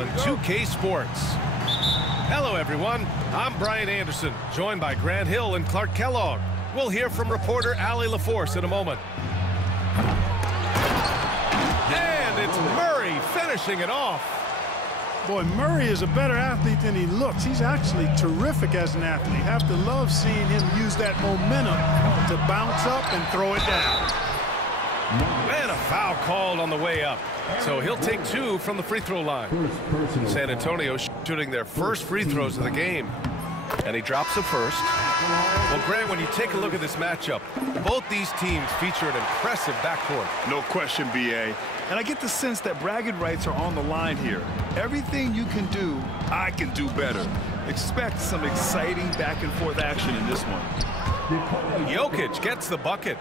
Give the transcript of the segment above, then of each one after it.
on 2K Sports. Hello, everyone. I'm Brian Anderson, joined by Grant Hill and Clark Kellogg. We'll hear from reporter Allie LaForce in a moment. And it's Murray finishing it off. Boy, Murray is a better athlete than he looks. He's actually terrific as an athlete. You have to love seeing him use that momentum to bounce up and throw it down. And a foul called on the way up. So he'll take 2 from the free throw line. San Antonio shooting their first free throws of the game. And he drops the first. Well, Grant, when you take a look at this matchup, both these teams feature an impressive backcourt. No question, B.A. And I get the sense that bragging rights are on the line here. Everything you can do, I can do better. Expect some exciting back-and-forth action in this one. Jokic gets the bucket.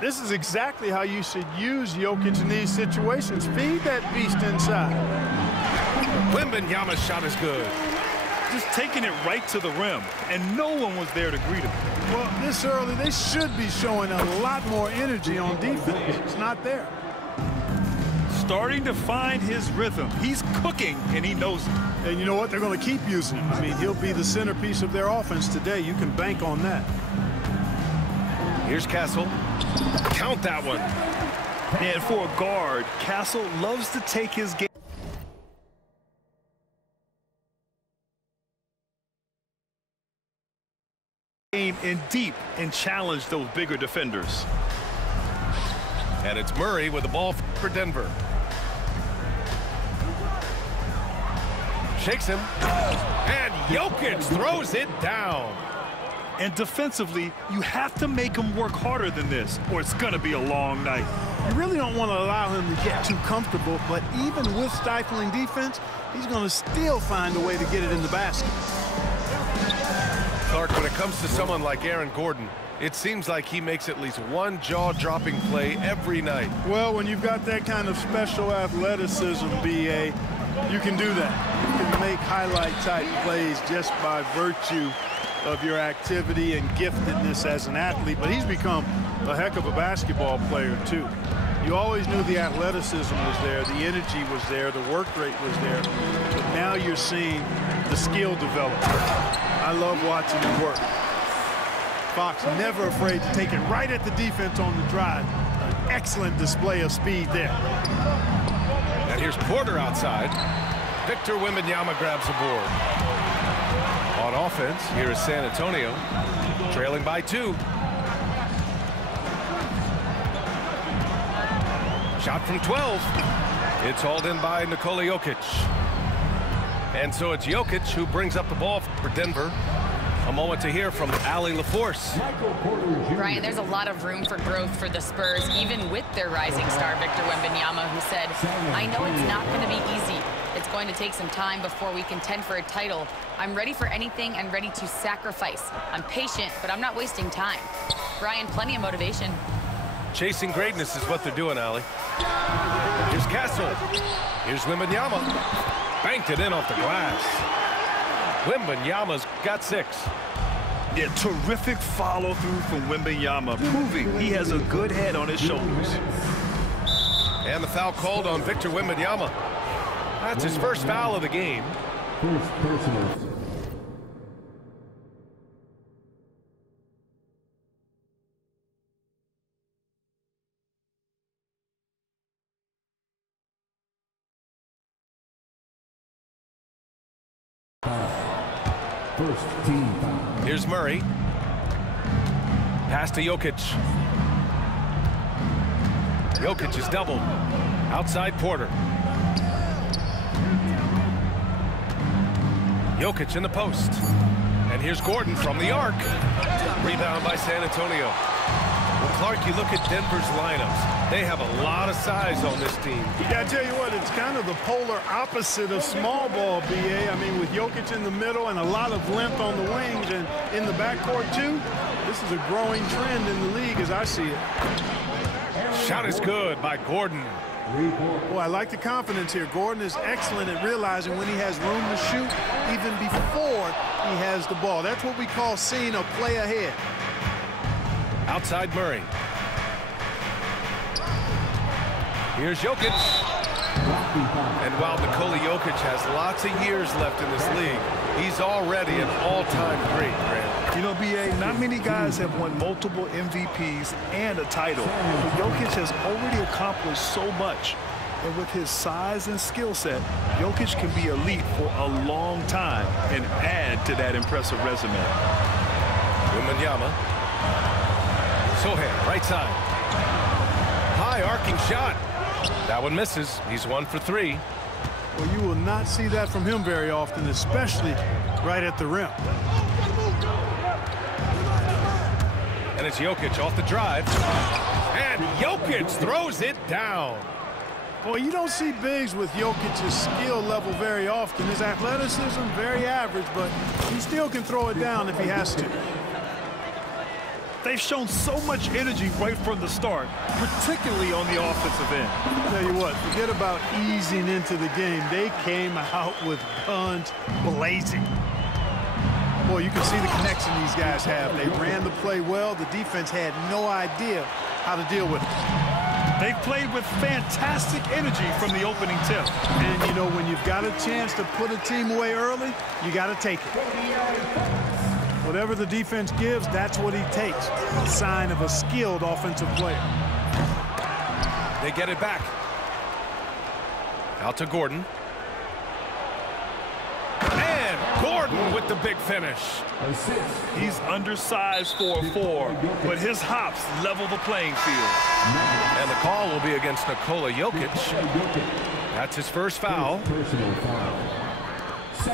This is exactly how you should use Jokic in these situations. Feed that beast inside. Wembanyama's shot is good. Just taking it right to the rim, and no one was there to greet him. Well, this early, they should be showing a lot more energy on defense. It's not there. Starting to find his rhythm. He's cooking, and he knows it. And you know what? They're going to keep using him. I mean, he'll be the centerpiece of their offense today. You can bank on that. Here's Castle. Count that one. And for a guard, Castle loves to take his game in deep and challenge those bigger defenders. And it's Murray with the ball for Denver. Shakes him. And Jokic throws it down. And defensively, you have to make him work harder than this, or it's going to be a long night. You really don't want to allow him to get too comfortable, but even with stifling defense, he's going to still find a way to get it in the basket. Clark, when it comes to someone like Aaron Gordon, it seems like he makes at least one jaw-dropping play every night. Well, when you've got that kind of special athleticism, B.A., you can do that. You can make highlight-type plays just by virtue of your activity and giftedness as an athlete, but he's become a heck of a basketball player too. You always knew the athleticism was there, the energy was there, the work rate was there, but now you're seeing the skill develop. I love watching him work. Fox never afraid to take it right at the defense on the drive. An excellent display of speed there. And here's Porter outside. Victor Wembanyama grabs the board. On offense, here is San Antonio, trailing by 2. Shot from 12. It's hauled in by Nikola Jokic. And so it's Jokic who brings up the ball for Denver. A moment to hear from Allie LaForce. Brian, there's a lot of room for growth for the Spurs, even with their rising star, Victor Wembanyama, who said, I know it's not going to be easy. It's going to take some time before we contend for a title. I'm ready for anything and ready to sacrifice. I'm patient, but I'm not wasting time. Brian, plenty of motivation. Chasing greatness is what they're doing, Allie. Here's Castle. Here's Wembanyama. Banked it in off the glass. Wembanyama's got 6. Yeah, terrific follow-through from Wembanyama, proving he has a good head on his shoulders. And the foul called on Victor Wembanyama. That's his first foul of the game. First personal. First team foul. Here's Murray. Pass to Jokic. Jokic is doubled. Outside Porter. Jokic in the post. And here's Gordon from the arc. Rebound by San Antonio. Well, Clark, you look at Denver's lineups. They have a lot of size on this team. Yeah, I tell you what, it's kind of the polar opposite of small ball, B.A. I mean, with Jokic in the middle and a lot of length on the wings and in the backcourt, too, this is a growing trend in the league as I see it. Shot is good by Gordon. Well, I like the confidence here. Gordon is excellent at realizing when he has room to shoot even before he has the ball. That's what we call seeing a play ahead. Outside Murray. Here's Jokic. And while Nikola Jokic has lots of years left in this league, he's already an all-time great, Grant. You know, B.A., not many guys have won multiple MVPs and a title. But Jokic has already accomplished so much. And with his size and skill set, Jokic can be elite for a long time and add to that impressive resume. Wembanyama. Sohan, right side. High arcing shot. That one misses. He's 1 for 3. Well, you will not see that from him very often, especially right at the rim. And it's Jokic off the drive. And Jokic throws it down. Boy, you don't see bigs with Jokic's skill level very often. His athleticism, very average, but he still can throw it down if he has to. They've shown so much energy right from the start, particularly on the offensive end. I'll tell you what, forget about easing into the game. They came out with guns blazing. Boy, you can see the connection these guys have. They ran the play well. The defense had no idea how to deal with it. They've played with fantastic energy from the opening tip. And, you know, when you've got a chance to put a team away early, you got to take it. Whatever the defense gives, that's what he takes. A sign of a skilled offensive player. They get it back. Out to Gordon. And Gordon with the big finish. He's undersized for a 4, but his hops level the playing field. And the call will be against Nikola Jokic. That's his first foul.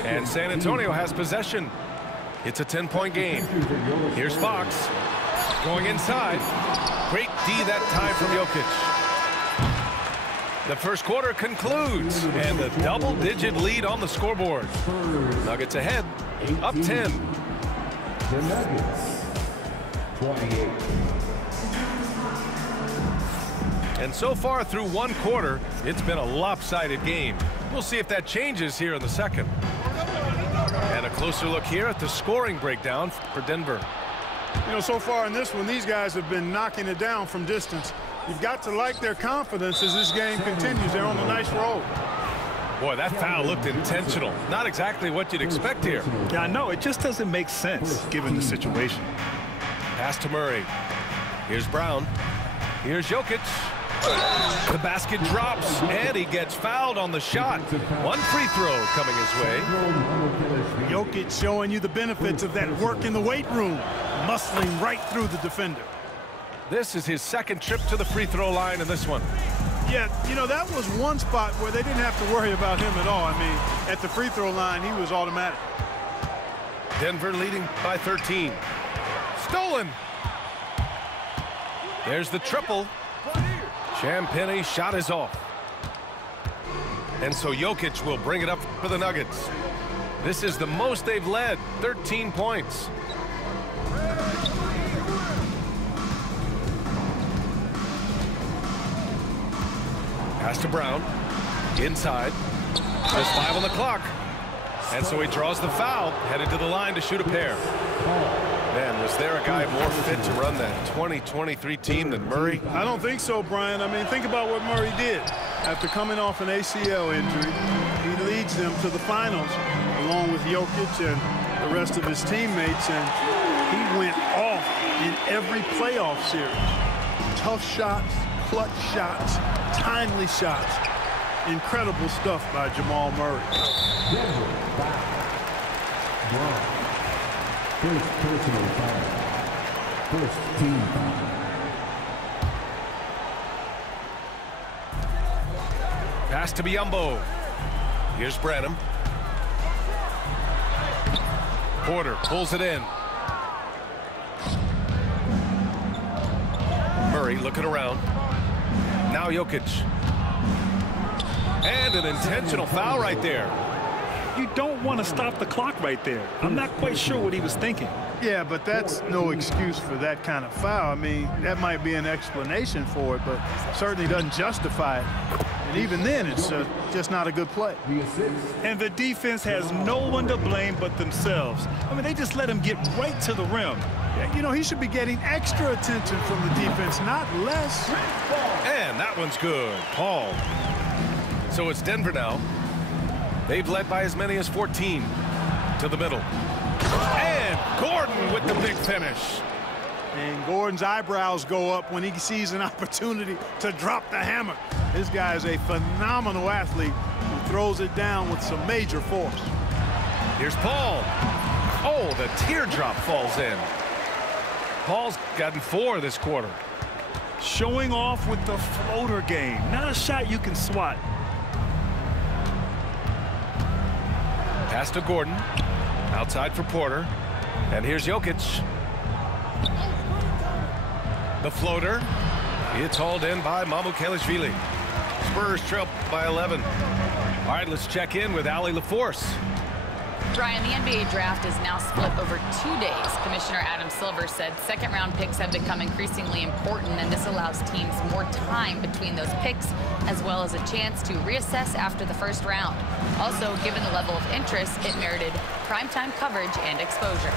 And San Antonio has possession. It's a 10-point game. Here's Fox going inside. Great D that time from Jokic. The first quarter concludes, and the double-digit lead on the scoreboard. Nuggets ahead, up 10. The Nuggets, 28. And so far through one quarter, it's been a lopsided game. We'll see if that changes here in the second. And a closer look here at the scoring breakdown for Denver. You know, so far in this one, these guys have been knocking it down from distance. You've got to like their confidence as this game continues. They're on a nice roll. Boy, that foul looked intentional. Not exactly what you'd expect here. Yeah, I know. It just doesn't make sense given the situation. Pass to Murray. Here's Brown. Here's Jokic. The basket drops, and he gets fouled on the shot. One free throw coming his way. Jokic showing you the benefits of that work in the weight room, muscling right through the defender. This is his second trip to the free throw line in this one. Yeah, you know, that was one spot where they didn't have to worry about him at all. I mean, at the free throw line, he was automatic. Denver leading by 13. Stolen. There's the triple. Champagne's shot is off. And so Jokic will bring it up for the Nuggets. This is the most they've led, 13 points. Pass to Brown. Inside. There's 5 on the clock. And so he draws the foul, headed to the line to shoot a pair. Man, was there a guy more fit to run that 2023 team than Murray? I don't think so, Brian. I mean, think about what Murray did. After coming off an ACL injury, he leads them to the finals, along with Jokic and the rest of his teammates, and he went off in every playoff series. Tough shots, clutch shots, timely shots. Incredible stuff by Jamal Murray. First personal foul. First team foul. Pass to Biyombo. Here's Branham. Porter pulls it in. Murray looking around. Now Jokic. And an intentional foul right there. You don't want to stop the clock right there. I'm not quite sure what he was thinking. Yeah, but that's no excuse for that kind of foul. I mean, that might be an explanation for it, but certainly doesn't justify it. And even then, it's just not a good play. And the defense has no one to blame but themselves. I mean, they just let him get right to the rim. You know, he should be getting extra attention from the defense, not less. And that one's good. Paul. So it's Denver now. They've led by as many as 14 to the middle. And Gordon with the big finish. And Gordon's eyebrows go up when he sees an opportunity to drop the hammer. This guy is a phenomenal athlete who throws it down with some major force. Here's Paul. Oh, the teardrop falls in. Paul's gotten 4 this quarter. Showing off with the floater game. Not a shot you can swat. Pass to Gordon. Outside for Porter. And here's Jokic. The floater. It's hauled in by Mamukelashvili. Spurs trail by 11. All right, let's check in with Allie LaForce. Brian, the NBA draft is now split over 2 days. Commissioner Adam Silver said second-round picks have become increasingly important, and this allows teams more time between those picks, as well as a chance to reassess after the first round. Also, given the level of interest, it merited primetime coverage and exposure.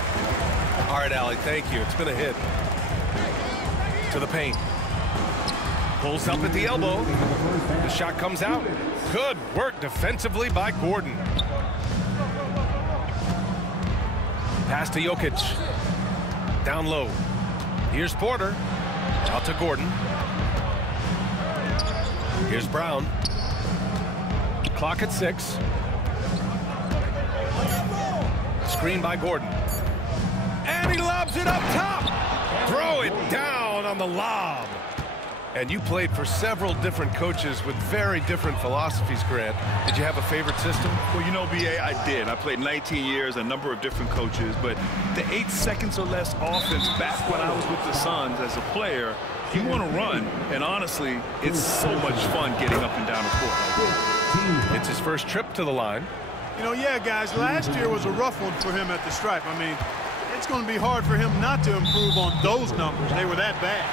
All right, Allie, thank you. It's been a hit. To the paint. Pulls up at the elbow. The shot comes out. Good work defensively by Gordon. Pass to Jokic. Down low. Here's Porter. Out to Gordon. Here's Brown. Clock at 6. Screen by Gordon. And he lobs it up top. Throw it down on the lob. And you played for several different coaches with very different philosophies, Grant. Did you have a favorite system? Well, you know, B.A., I did. I played 19 years, a number of different coaches, but the 8 seconds or less offense back when I was with the Suns as a player, you want to run, and honestly, it's so much fun getting up and down the court. It's his first trip to the line. You know, yeah, guys, last year was a rough one for him at the stripe. I mean, it's going to be hard for him not to improve on those numbers. They were that bad.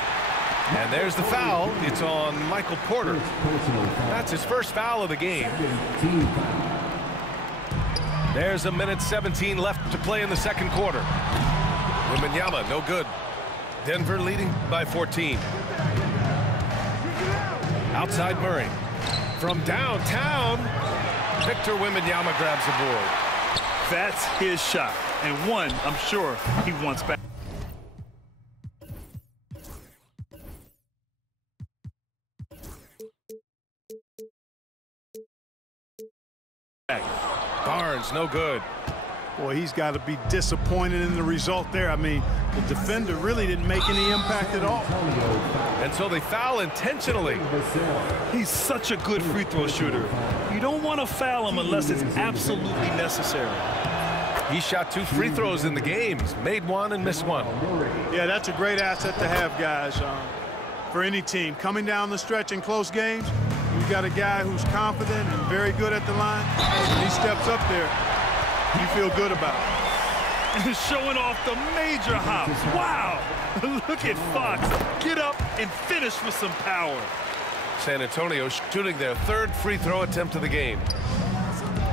And there's the foul. It's on Michael Porter. That's his first foul of the game. There's a minute 17 left to play in the second quarter. Wembanyama, no good. Denver leading by 14. Outside Murray. From downtown, Victor Wembanyama grabs the board. That's his shot. And one, I'm sure, he wants back. Barnes, no good. Boy, he's got to be disappointed in the result there. I mean, the defender really didn't make any impact at all. And so they foul intentionally. He's such a good free throw shooter. You don't want to foul him unless it's absolutely necessary. He shot 2 free throws in the game. He's made 1 and missed 1. Yeah, that's a great asset to have, guys, for any team. Coming down the stretch in close games, you've got a guy who's confident and very good at the line. When he steps up there, you feel good about it. And showing off the major hops. Wow! Look at Fox. Get up and finish with some power. San Antonio shooting their 3rd free throw attempt of the game.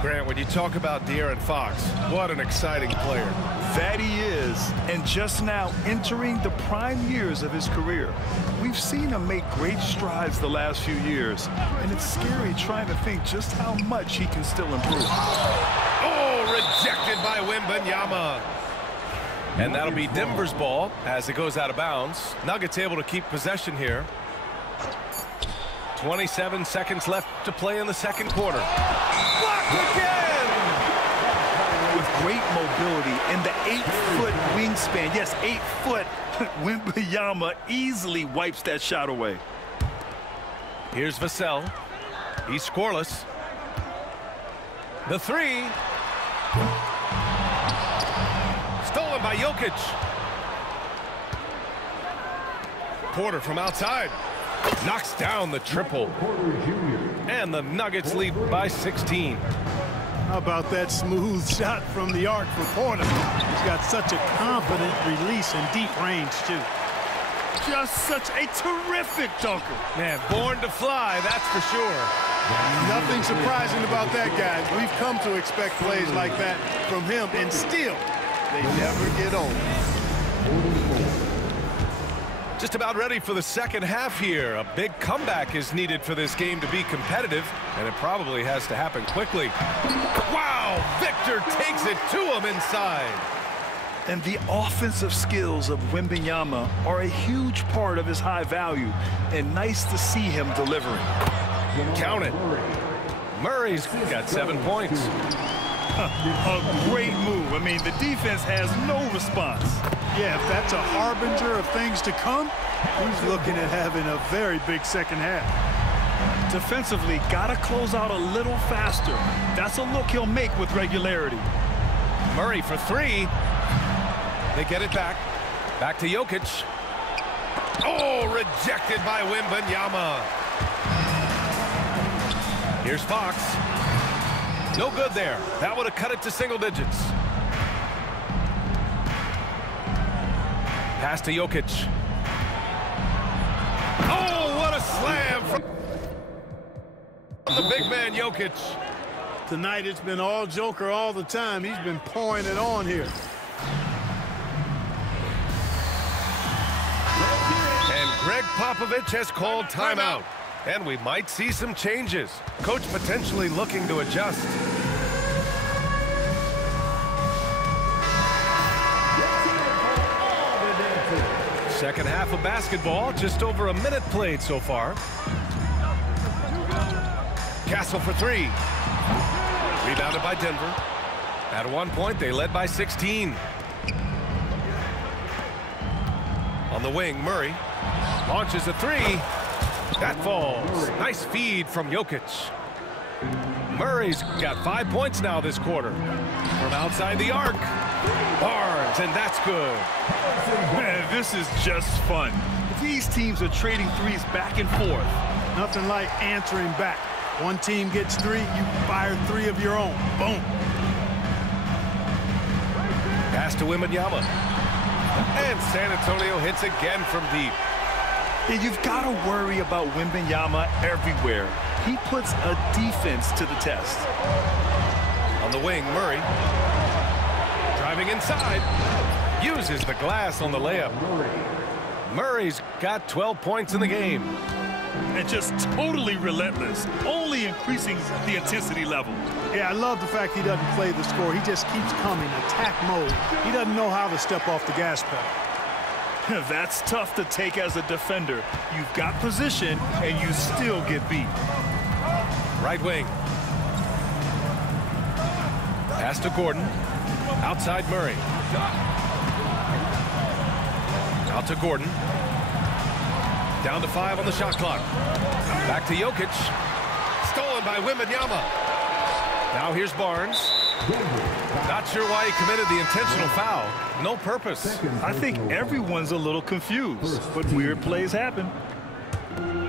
Grant, when you talk about De'Aaron Fox, what an exciting player. That he is, and just now entering the prime years of his career. We've seen him make great strides the last few years, and it's scary trying to think just how much he can still improve. Oh, rejected by Wembanyama. And that'll be Denver's ball as it goes out of bounds. Nuggets able to keep possession here. 27 seconds left to play in the second quarter. Blocked again! With great mobility and the 8-foot wingspan, yes, 8 foot, Wembanyama easily wipes that shot away. Here's Vassell. He's scoreless. The 3. Stolen by Jokic. Porter from outside. Knocks down the triple. And the Nuggets lead by 16. How about that smooth shot from the arc for Porter? He's got such a confident release and deep range, too. Just such a terrific dunker. Man, born to fly, that's for sure. Nothing surprising about that, guys. We've come to expect plays like that from him, and still, they never get old. Just about ready for the second half here. A big comeback is needed for this game to be competitive, and it probably has to happen quickly. Wow! Victor takes it to him inside. And the offensive skills of Wembanyama are a huge part of his high value, and nice to see him delivering. Count it. Murray's got 7 points. A great move. I mean, the defense has no response. Yeah, if that's a harbinger of things to come, he's looking at having a very big second half. Defensively, got to close out a little faster. That's a look he'll make with regularity. Murray for three. They get it back. Back to Jokic. Oh, rejected by Wembanyama. Here's Fox. No good there. That would have cut it to single digits. Pass to Jokic. Oh, what a slam from the big man, Jokic. Tonight it's been all Joker all the time. He's been pouring it on here. And Greg Popovich has called timeout. And we might see some changes. Coach potentially looking to adjust. Second half of basketball, just over a minute played so far. Castle for three. Rebounded by Denver. At one point, they led by 16. On the wing, Murray launches a three. That falls. Nice feed from Jokic. Murray's got 5 points now this quarter. From outside the arc. Barnes, and that's good. Man, this is just fun. These teams are trading threes back and forth. Nothing like answering back. One team gets three, you fire three of your own. Boom. Pass to Wembanyama. And San Antonio hits again from deep. And you've got to worry about Wembanyama everywhere. He puts a defense to the test. On the wing, Murray. Driving inside. Uses the glass on the layup. Murray's got 12 points in the game. And just totally relentless, only increasing the intensity level. Yeah, I love the fact he doesn't play the score. He just keeps coming, attack mode. He doesn't know how to step off the gas pedal. That's tough to take as a defender. You've got position, and you still get beat. Right wing. Pass to Gordon. Outside Murray. Out to Gordon. Down to 5 on the shot clock. Back to Jokic. Stolen by Wembanyama. Now here's Barnes. Not sure why he committed the intentional foul. No purpose. I think everyone's a little confused, but weird plays happen.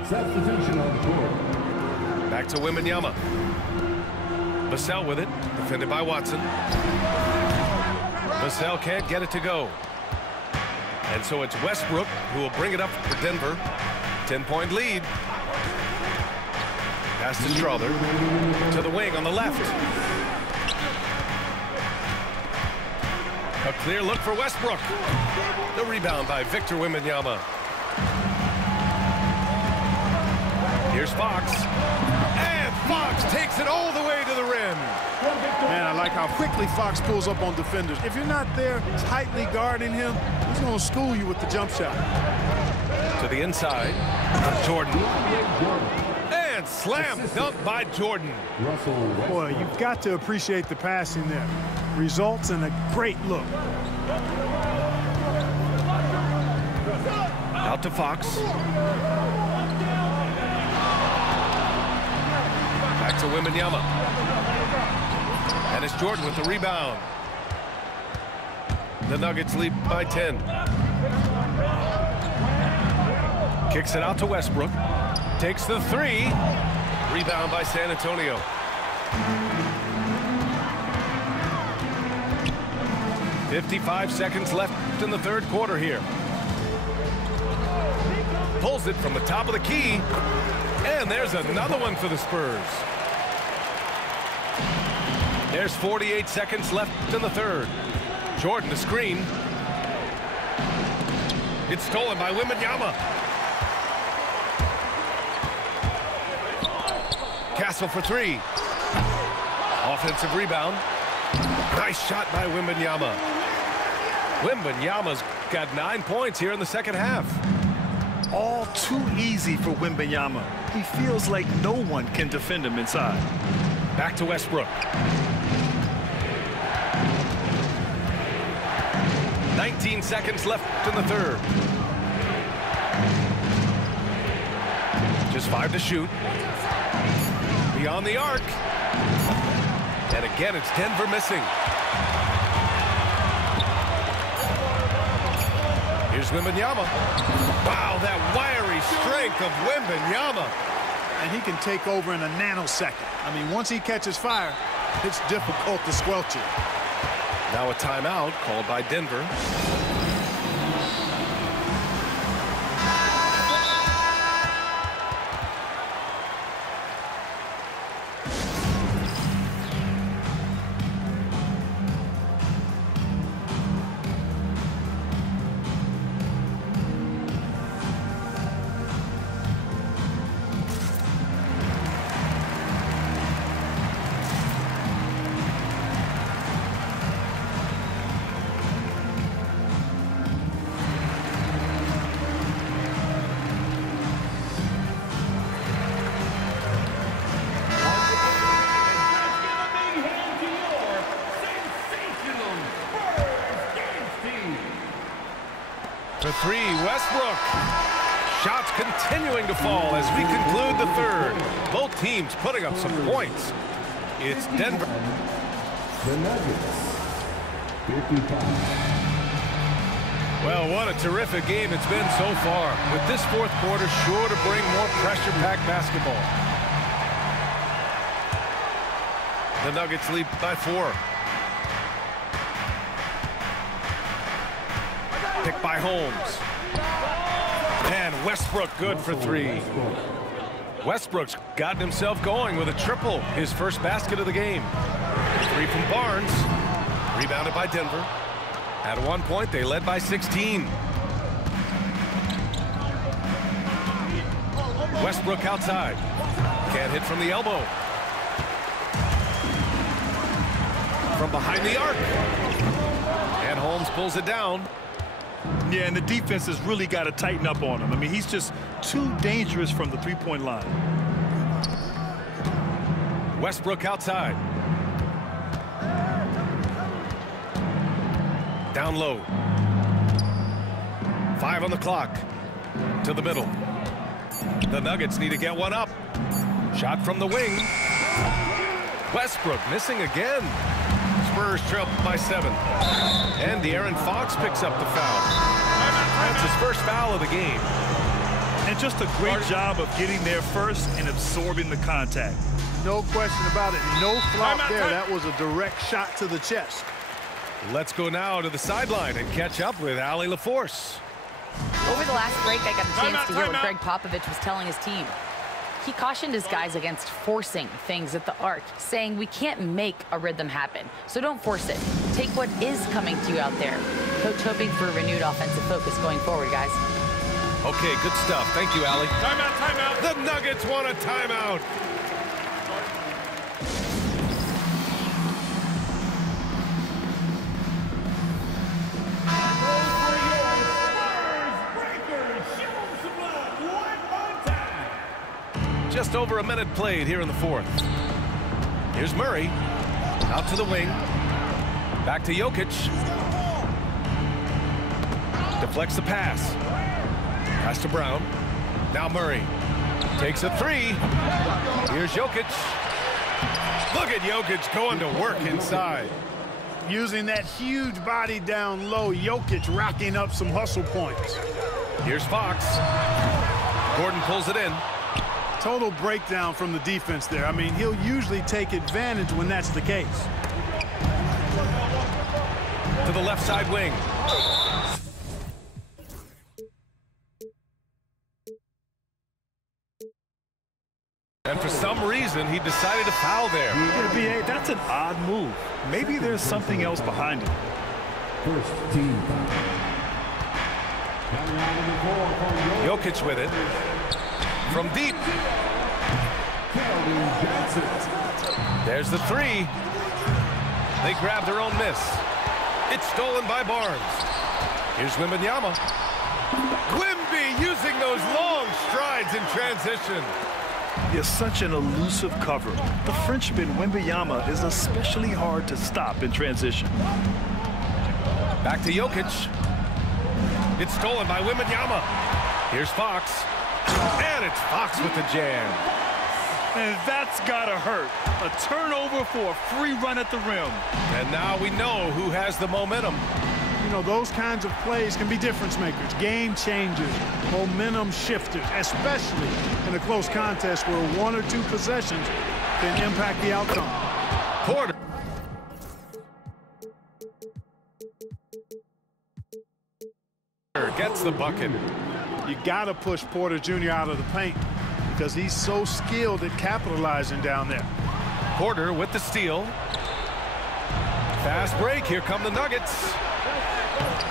Substitution on the court. Back to Wembanyama. Vassell with it. Defended by Watson. Vassell can't get it to go. And so it's Westbrook who will bring it up for Denver. 10-point lead. Pass to Strother. To the wing on the left. A clear look for Westbrook. The rebound by Victor Wembanyama. Here's Fox. And Fox takes it all the way to the rim. Man, I like how quickly Fox pulls up on defenders. If you're not there tightly guarding him, he's going to school you with the jump shot. To the inside. Jordan. And slam dunk by Jordan. Boy, you've got to appreciate the passing there. Results in a great look. Out to Fox. Back to Wembanyama. And it's Jordan with the rebound. The Nuggets lead by 10. Kicks it out to Westbrook. Takes the three. Rebound by San Antonio. .55 seconds left in the third quarter here. Pulls it from the top of the key. And there's another one for the Spurs. There's 48 seconds left in the third. Jordan to screen. It's stolen by Wembanyama. Castle for three. Offensive rebound. Nice shot by Wembanyama. Wembanyama's got 9 points here in the second half. All too easy for Wembanyama. He feels like no one can defend him inside. Back to Westbrook. 19 seconds left in the third. Just 5 to shoot. Beyond the arc. And again, it's Denver missing. Here's Wembanyama. Wow, that wiry strength of Wembanyama. And he can take over in a nanosecond. I mean, once he catches fire, it's difficult to squelch it. Now a timeout called by Denver. For three, Westbrook. Shots continuing to fall as we conclude the third. Both teams putting up some points. It's Denver. The Nuggets, 55. Well, what a terrific game it's been so far. With this fourth quarter sure to bring more pressure-packed basketball. The Nuggets lead by 4. Pick by Holmes. And Westbrook good for 3. Westbrook's gotten himself going with a triple, his first basket of the game. 3 from Barnes. Rebounded by Denver. At one point, they led by 16. Westbrook outside. Can't hit from the elbow. From behind the arc. And Holmes pulls it down. Yeah, and the defense has really got to tighten up on him. I mean, he's just too dangerous from the three-point line. Westbrook outside. Down low. 5 on the clock. To the middle. The Nuggets need to get one up. Shot from the wing. Westbrook missing again. Spurs trail by 7. And De'Aaron Fox picks up the foul. That's his first foul of the game. And just a great job of getting there first and absorbing the contact. No question about it. No flop there. That was a direct shot to the chest. Let's go now to the sideline and catch up with Allie LaForce. Over the last break, I got a chance to hear what Greg Popovich was telling his team. He cautioned his guys against forcing things at the arc, saying we can't make a rhythm happen, so don't force it. Take what is coming to you out there. Coach hoping for a renewed offensive focus going forward, guys. Okay, good stuff. Thank you, Allie. Timeout, timeout. The Nuggets want a timeout. Just over a minute played here in the fourth. Here's Murray. Out to the wing. Back to Jokic. Deflects the pass. Pass to Brown. Now Murray. Takes a 3. Here's Jokic. Look at Jokic going to work inside. Using that huge body down low, Jokic racking up some hustle points. Here's Fox. Gordon pulls it in. Total breakdown from the defense there. I mean, he'll usually take advantage when that's the case. To the left side wing. And for some reason, he decided to foul there. NBA, that's an odd move. Maybe there's something else behind it. First team foul. Jokic with it. From deep. There's the three. They grab their own miss. It's stolen by Barnes. Here's Wembanyama. Wemby using those long strides in transition. He is such an elusive cover. The Frenchman Wembanyama is especially hard to stop in transition. Back to Jokic. It's stolen by Wembanyama. Here's Fox. And it's Fox with the jam. And that's gotta hurt. A turnover for a free run at the rim. And now we know who has the momentum. You know, those kinds of plays can be difference makers, game changers, momentum shifters, especially in a close contest where one or two possessions can impact the outcome. Porter. Gets the bucket. You got to push Porter Jr. out of the paint because he's so skilled at capitalizing down there. Porter with the steal. Fast break. Here come the Nuggets.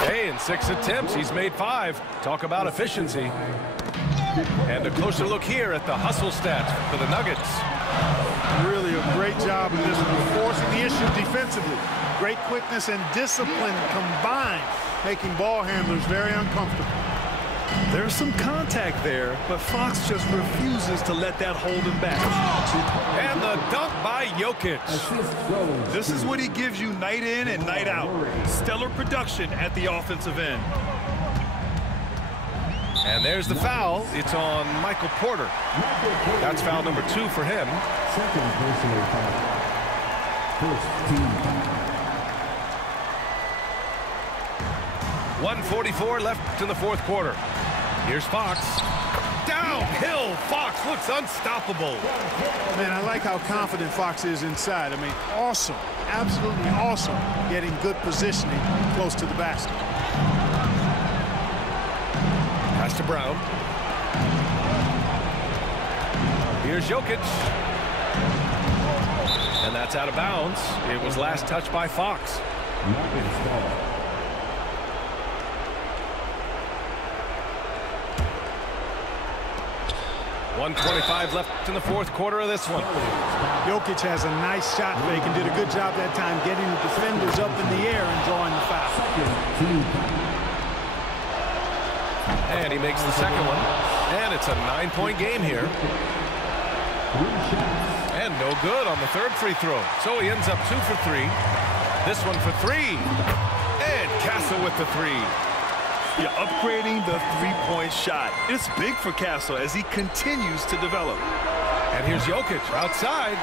Hey, in 6 attempts, he's made 5. Talk about efficiency. And a closer look here at the hustle stats for the Nuggets. Really a great job in this one, forcing the issue defensively. Great quickness and discipline combined, making ball handlers very uncomfortable. There's some contact there, but Fox just refuses to let that hold him back. And the dunk by Jokic. This is what he gives you night in and night out. Stellar production at the offensive end. And there's the foul. It's on Michael Porter. That's foul number 2 for him. Second personal foul. First team foul. 1:44 left in the fourth quarter. Here's Fox. Downhill. Fox looks unstoppable. Man, I like how confident Fox is inside. I mean, awesome. Absolutely awesome. Getting good positioning close to the basket. Pass to Brown. Here's Jokic. And that's out of bounds. It was last touched by Fox. 1:25 left in the fourth quarter of this one. Jokic has a nice shot fake and did a good job that time getting the defenders up in the air and drawing the foul. And he makes the second one. And it's a 9-point game here. And no good on the third free throw. So he ends up 2 for 3. This one for 3. And Castle with the 3. You're upgrading the three-point shot. It's big for Castle as he continues to develop. And here's Jokic outside.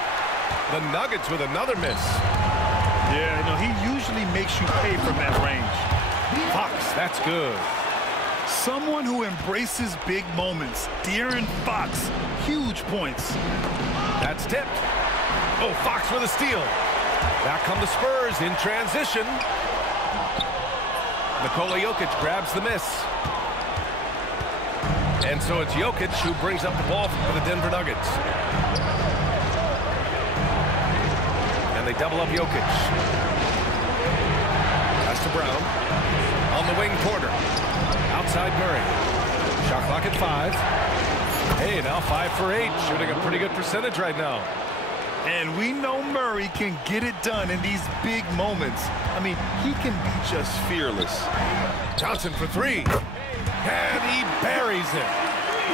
The Nuggets with another miss. Yeah, no, he usually makes you pay from that range. Fox, that's good. Someone who embraces big moments. De'Aaron Fox, huge points. That's tipped. Oh, Fox with a steal. Back come the Spurs in transition. Nikola Jokic grabs the miss. And so it's Jokic who brings up the ball for the Denver Nuggets. And they double up Jokic. Pass to Brown. On the wing, Porter. Outside Murray. Shot clock at 5. Hey, now 5 for 8. Shooting a pretty good percentage right now. And we know Murray can get it done in these big moments. I mean, he can be just fearless. Johnson for 3. And he buries it.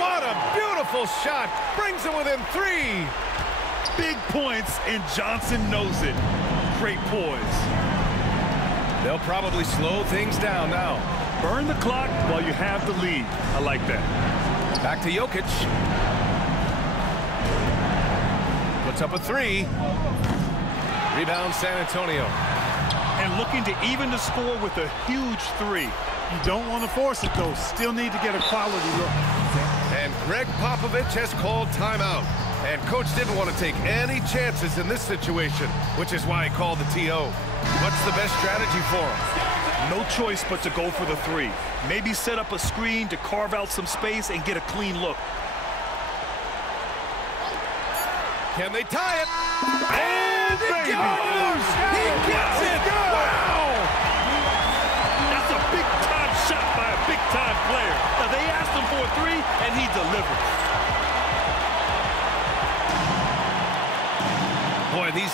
What a beautiful shot. Brings it within 3. Big points, and Johnson knows it. Great poise. They'll probably slow things down now. Burn the clock while you have the lead. I like that. Back to Jokic. Puts up a 3. Rebound San Antonio. And looking to even the score with a huge 3. You don't want to force it, though. Still need to get a quality look. And Greg Popovich has called timeout. And Coach didn't want to take any chances in this situation, which is why he called the TO. What's the best strategy for him? No choice but to go for the 3. Maybe set up a screen to carve out some space and get a clean look. Can they tie it? And it goes! He gets it! Wow! That's a big-time shot by a big-time player.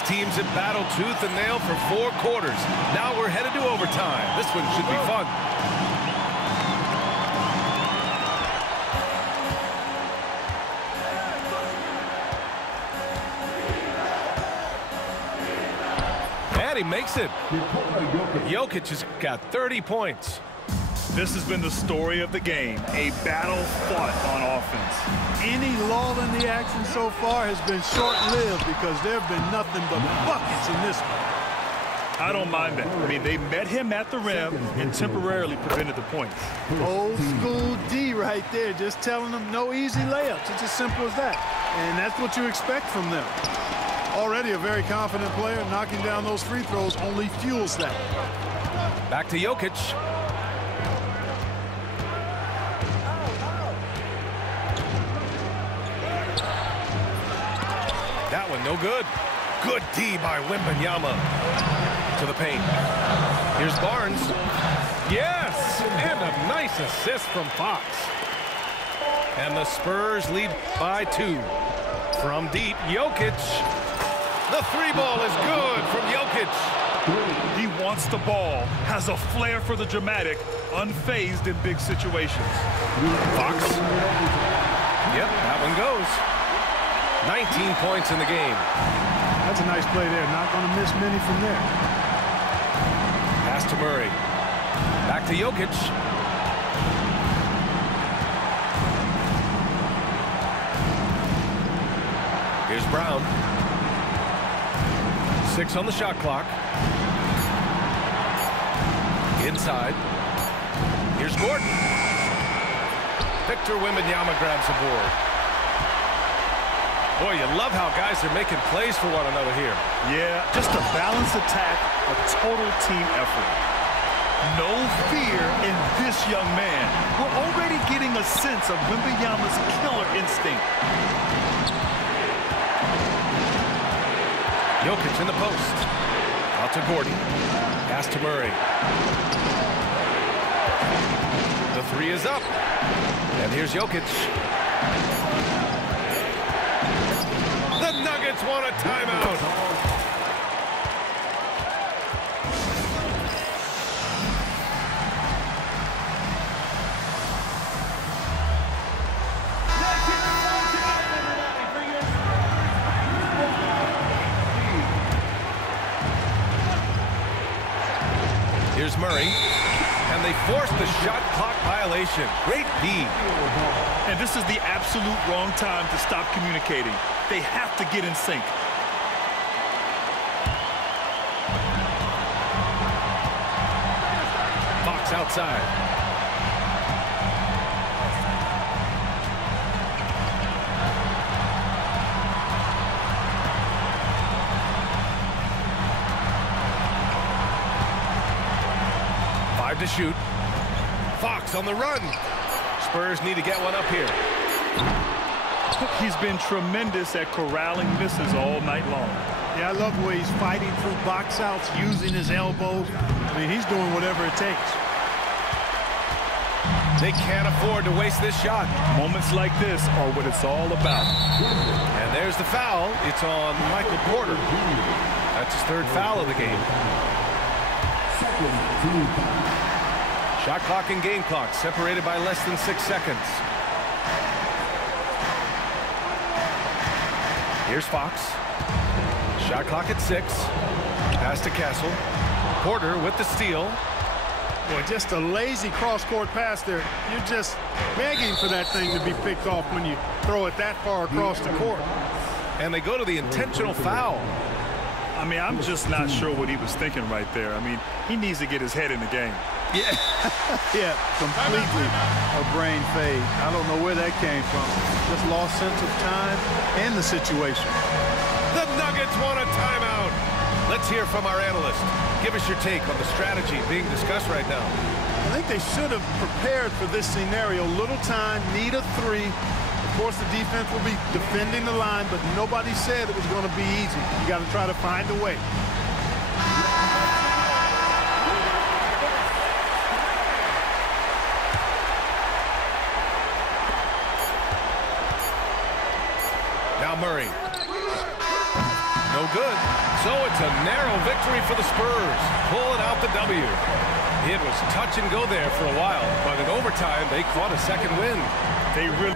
teams have battled tooth and nail for 4 quarters. Now we're headed to overtime. This one should be fun. And he makes it. Jokic has got 30 points. This has been the story of the game, a battle fought on offense. Any lull in the action so far has been short-lived because there have been nothing but buckets in this one. I don't mind that. I mean, they met him at the rim and temporarily prevented the points. Old school D right there, just telling them no easy layups. It's as simple as that. And that's what you expect from them. Already a very confident player, knocking down those free throws only fuels that. Back to Jokic. That one no good. Good D by Wembanyama. To the paint. Here's Barnes. Yes! And a nice assist from Fox. And the Spurs lead by 2. From deep, Jokic. The 3 ball is good from Jokic. He wants the ball, has a flair for the dramatic, unfazed in big situations. Fox. Yep, that one goes. 19 points in the game. That's a nice play there. Not going to miss many from there. Pass to Murray. Back to Jokic. Here's Brown. 6 on the shot clock. Inside. Here's Gordon. Victor Wembanyama grabs the board. Boy, you love how guys are making plays for one another here. Yeah, just a balanced attack, a total team effort. No fear in this young man. We're already getting a sense of Wembanyama's killer instinct. Jokic in the post. Out to Gordon. Pass to Murray. The 3 is up. And here's Jokic. The Nuggets want a timeout. Here's Murray, and they force the shot clock violation. Great D. And this is the absolute wrong time to stop communicating. They have to get in sync. Fox outside. To shoot. Fox on the run. Spurs need to get one up here. He's been tremendous at corralling misses all night long. Yeah, I love the way he's fighting through box outs, using his elbows. I mean, he's doing whatever it takes. They can't afford to waste this shot. Moments like this are what it's all about. And there's the foul. It's on Michael Porter. That's his 3rd foul of the game. Shot clock and game clock separated by less than 6 seconds. Here's Fox. Shot clock at 6. Pass to Castle. Porter with the steal. Boy, just a lazy cross-court pass there. You're just begging for that thing to be picked off when you throw it that far across the court. And they go to the intentional foul. I mean, I'm just not sure what he was thinking right there. I mean, he needs to get his head in the game. Yeah, yeah, completely a brain fade. I don't know where that came from. Just lost sense of time and the situation. The Nuggets want a timeout. Let's hear from our analyst. Give us your take on the strategy being discussed right now. I think they should have prepared for this scenario. Little time, need a 3. Of course, the defense will be defending the line, but nobody said it was going to be easy. You got to try to find a way. Now Murray. No good. So it's a narrow victory for the Spurs, pulling out the W. It was touch and go there for a while, but in overtime, they caught a second win. They really...